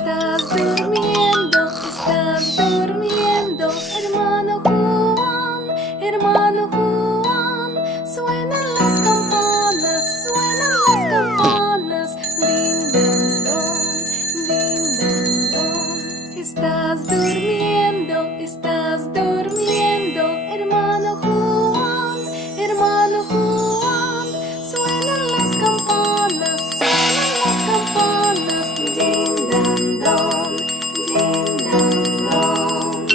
Estás durmiendo, hermano Juan. Suenan las campanas, din dan don. Estás durmiendo, hermano Juan. Suenan las campanas, din dan don, din dan don.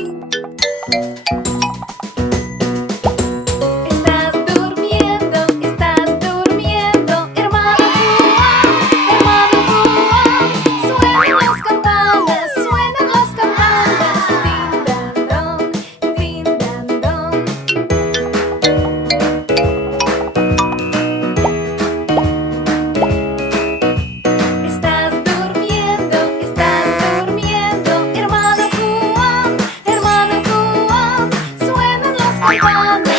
Estás durmiendo, hermano Juan. Suenan las campanas, din dan don. Estás durmiendo, hermano Juan. Suenan las campanas.